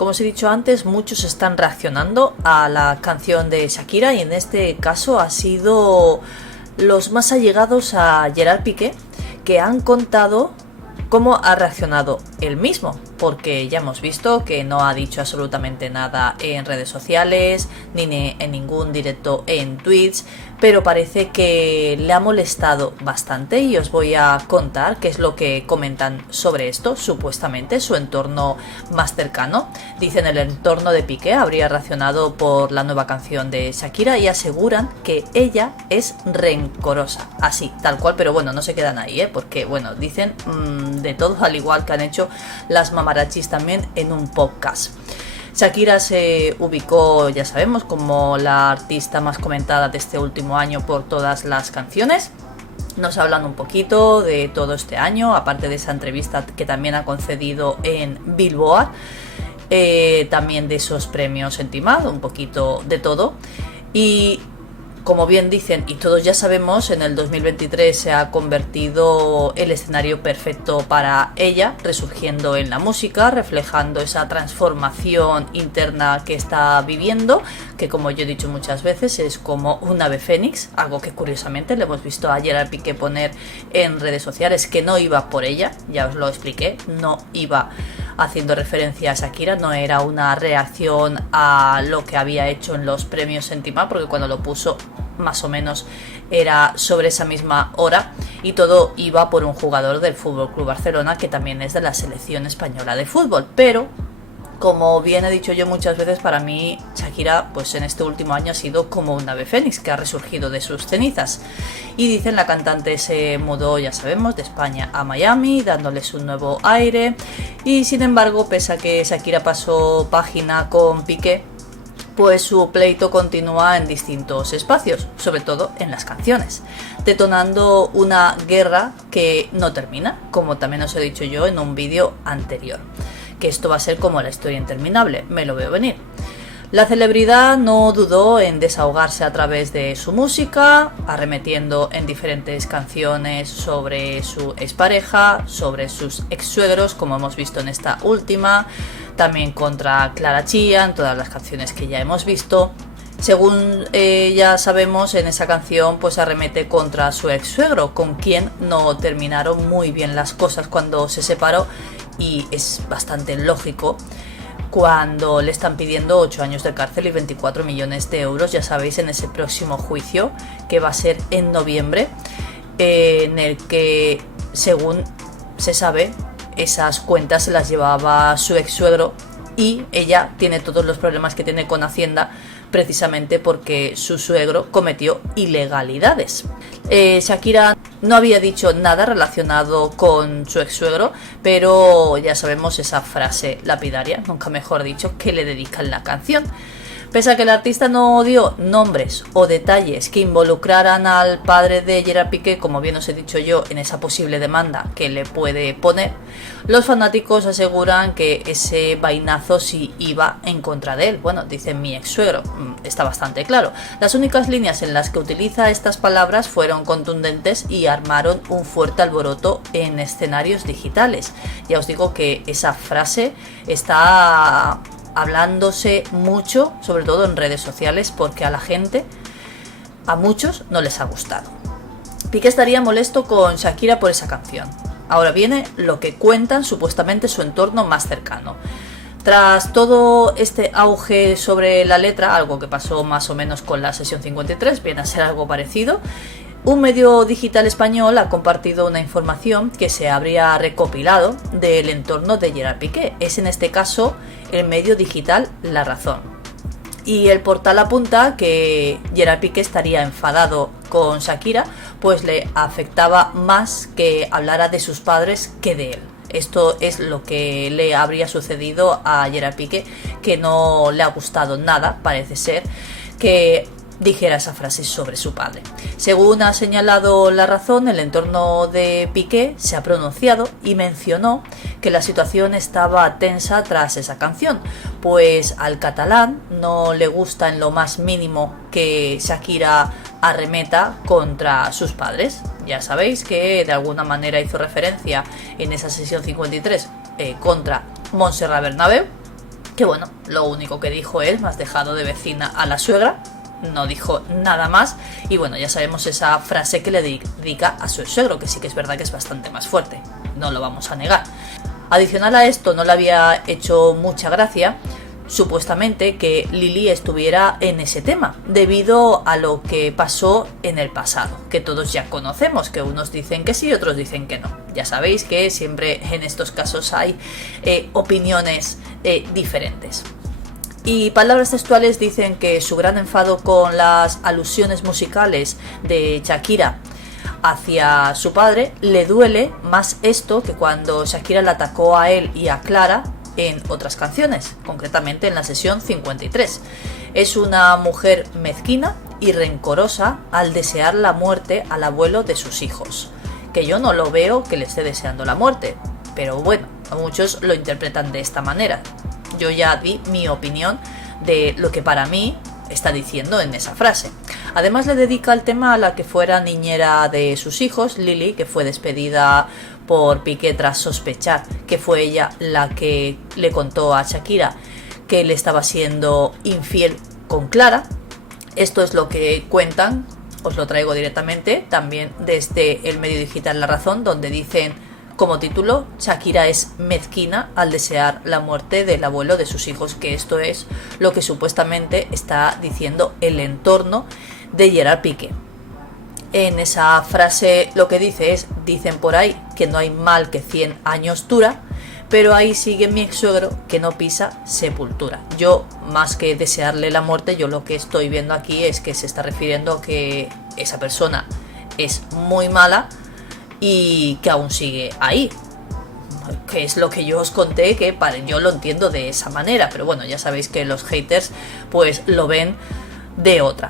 Como os he dicho antes, muchos están reaccionando a la canción de Shakira y en este caso ha sido los más allegados a Gerard Piqué que han contado cómo ha reaccionado él mismo, porque ya hemos visto que no ha dicho absolutamente nada en redes sociales, ni en ningún directo en Twitch, pero parece que le ha molestado bastante y os voy a contar qué es lo que comentan sobre esto, supuestamente su entorno más cercano. Dicen el entorno de Piqué habría reaccionado por la nueva canción de Shakira y aseguran que ella es rencorosa, así, tal cual, pero bueno, no se quedan ahí, porque bueno, dicen de todo, al igual que han hecho las mamarachis también en un podcast. Shakira se ubicó, ya sabemos, como la artista más comentada de este último año por todas las canciones. Nos hablan un poquito de todo este año, aparte de esa entrevista que también ha concedido en Billboard, también de esos premios en Timad, un poquito de todo. Y como bien dicen, y todos ya sabemos, en el 2023 se ha convertido el escenario perfecto para ella, resurgiendo en la música, reflejando esa transformación interna que está viviendo, que como yo he dicho muchas veces es como un ave fénix, algo que curiosamente le hemos visto a Gerard Piqué poner en redes sociales que no iba por ella, ya os lo expliqué, no iba haciendo referencia a Shakira, no era una reacción a lo que había hecho en los premios en Timad, porque cuando lo puso más o menos era sobre esa misma hora y todo iba por un jugador del FC Barcelona que también es de la selección española de fútbol, pero como bien he dicho yo muchas veces, para mí Shakira pues en este último año ha sido como un ave fénix que ha resurgido de sus cenizas. Y dicen la cantante se mudó, ya sabemos, de España a Miami, dándoles un nuevo aire. Y sin embargo, pese a que Shakira pasó página con Piqué, pues su pleito continúa en distintos espacios, sobre todo en las canciones, detonando una guerra que no termina, como también os he dicho yo en un vídeo anterior, que esto va a ser como la historia interminable, me lo veo venir. La celebridad no dudó en desahogarse a través de su música, arremetiendo en diferentes canciones sobre su expareja, sobre sus ex-suegros, como hemos visto en esta última, también contra Clara Chía, en todas las canciones que ya hemos visto. Según ya sabemos, en esa canción pues arremete contra su ex-suegro, con quien no terminaron muy bien las cosas cuando se separó, y es bastante lógico cuando le están pidiendo 8 años de cárcel y 24 millones de euros, ya sabéis, en ese próximo juicio que va a ser en noviembre, en el que, según se sabe, esas cuentas se las llevaba su ex suegro y ella tiene todos los problemas que tiene con Hacienda precisamente porque su suegro cometió ilegalidades. Shakira no había dicho nada relacionado con su ex suegro, pero ya sabemos esa frase lapidaria, nunca mejor dicho, que le dedican la canción. Pese a que el artista no dio nombres o detalles que involucraran al padre de Gerard Piqué, como bien os he dicho yo, en esa posible demanda que le puede poner, los fanáticos aseguran que ese vainazo sí iba en contra de él. Bueno, dice mi ex suegro, está bastante claro. Las únicas líneas en las que utiliza estas palabras fueron contundentes y armaron un fuerte alboroto en escenarios digitales. Ya os digo que esa frase está hablándose mucho, sobre todo en redes sociales, porque a la gente, a muchos, no les ha gustado. Piqué estaría molesto con Shakira por esa canción. Ahora viene lo que cuentan supuestamente su entorno más cercano. Tras todo este auge sobre la letra, algo que pasó más o menos con la sesión 53, viene a ser algo parecido, un medio digital español ha compartido una información que se habría recopilado del entorno de Gerard Piqué. Es en este caso el medio digital La Razón. Y el portal apunta que Gerard Piqué estaría enfadado con Shakira, pues le afectaba más que hablara de sus padres que de él. Esto es lo que le habría sucedido a Gerard Piqué, que no le ha gustado nada, parece ser, que dijera esa frase sobre su padre. Según ha señalado La Razón, el entorno de Piqué se ha pronunciado y mencionó que la situación estaba tensa tras esa canción, pues al catalán no le gusta en lo más mínimo que Shakira arremeta contra sus padres. Ya sabéis que de alguna manera hizo referencia en esa sesión 53 contra Montserrat Bernabéu, Que bueno, lo único que dijo es: me has dejado de vecina a la suegra. No dijo nada más. Y bueno, ya sabemos esa frase que le dedica a su suegro, que sí que es verdad que es bastante más fuerte, no lo vamos a negar. Adicional a esto, no le había hecho mucha gracia supuestamente que Lily estuviera en ese tema, debido a lo que pasó en el pasado, que todos ya conocemos, que unos dicen que sí y otros dicen que no. Ya sabéis que siempre en estos casos hay opiniones diferentes. Y palabras textuales dicen que su gran enfado con las alusiones musicales de Shakira hacia su padre le duele más esto que cuando Shakira le atacó a él y a Clara en otras canciones, concretamente en la sesión 53. Es una mujer mezquina y rencorosa al desear la muerte al abuelo de sus hijos, que yo no lo veo que le esté deseando la muerte, pero bueno, muchos lo interpretan de esta manera. Yo ya di mi opinión de lo que para mí está diciendo en esa frase. Además le dedica el tema a la que fuera niñera de sus hijos, Lily, que fue despedida por Piqué tras sospechar que fue ella la que le contó a Shakira que le estaba siendo infiel con Clara. Esto es lo que cuentan, os lo traigo directamente también desde el medio digital La Razón, donde dicen como título: Shakira es mezquina al desear la muerte del abuelo de sus hijos, que esto es lo que supuestamente está diciendo el entorno de Gerard Piqué. En esa frase lo que dice es: dicen por ahí que no hay mal que 100 años dura, pero ahí sigue mi ex suegro que no pisa sepultura. Yo, más que desearle la muerte, yo lo que estoy viendo aquí es que se está refiriendo a que esa persona es muy mala y que aún sigue ahí, que es lo que yo os conté, que yo lo entiendo de esa manera, pero bueno, ya sabéis que los haters pues lo ven de otra.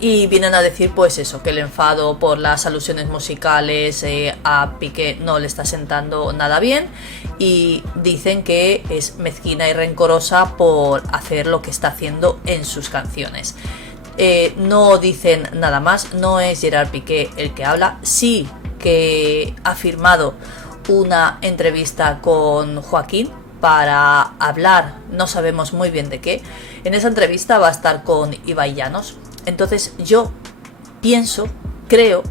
Y vienen a decir pues eso, que el enfado por las alusiones musicales a Piqué no le está sentando nada bien, y dicen que es mezquina y rencorosa por hacer lo que está haciendo en sus canciones. No dicen nada más, no es Gerard Piqué el que habla. Sí que ha firmado una entrevista con Joaquín para hablar, no sabemos muy bien de qué. En esa entrevista va a estar con Ibai Llanos. Entonces yo creo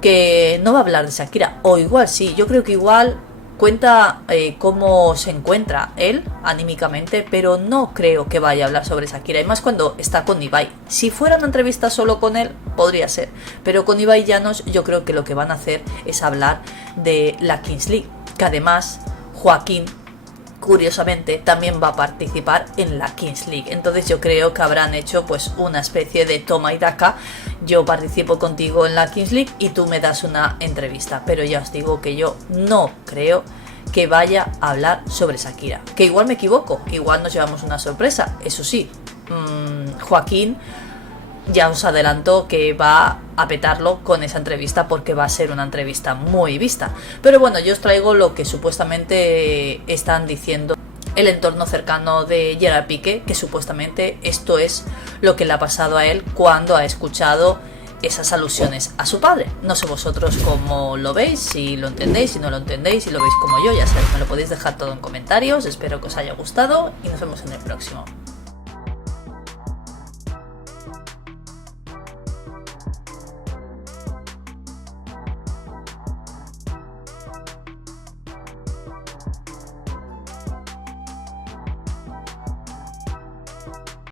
que no va a hablar de Shakira, o igual sí, yo creo que igual cuenta cómo se encuentra él anímicamente, pero no creo que vaya a hablar sobre Shakira, y más cuando está con Ibai. Si fuera una entrevista solo con él, podría ser, pero con Ibai Llanos yo creo que lo que van a hacer es hablar de la Kings League, que además Joaquín, curiosamente, también va a participar en la Kings League. Entonces yo creo que habrán hecho pues una especie de toma y daca: yo participo contigo en la Kings League y tú me das una entrevista. Pero ya os digo que yo no creo que vaya a hablar sobre Shakira, que igual me equivoco, igual nos llevamos una sorpresa. Eso sí, Joaquín ya os adelanto que va a petarlo con esa entrevista, porque va a ser una entrevista muy vista. Pero bueno, yo os traigo lo que supuestamente están diciendo el entorno cercano de Gerard Piqué, que supuestamente esto es lo que le ha pasado a él cuando ha escuchado esas alusiones a su padre. No sé vosotros cómo lo veis, si lo entendéis, si no lo entendéis, si lo veis como yo, ya sabéis, me lo podéis dejar todo en comentarios. Espero que os haya gustado y nos vemos en el próximo.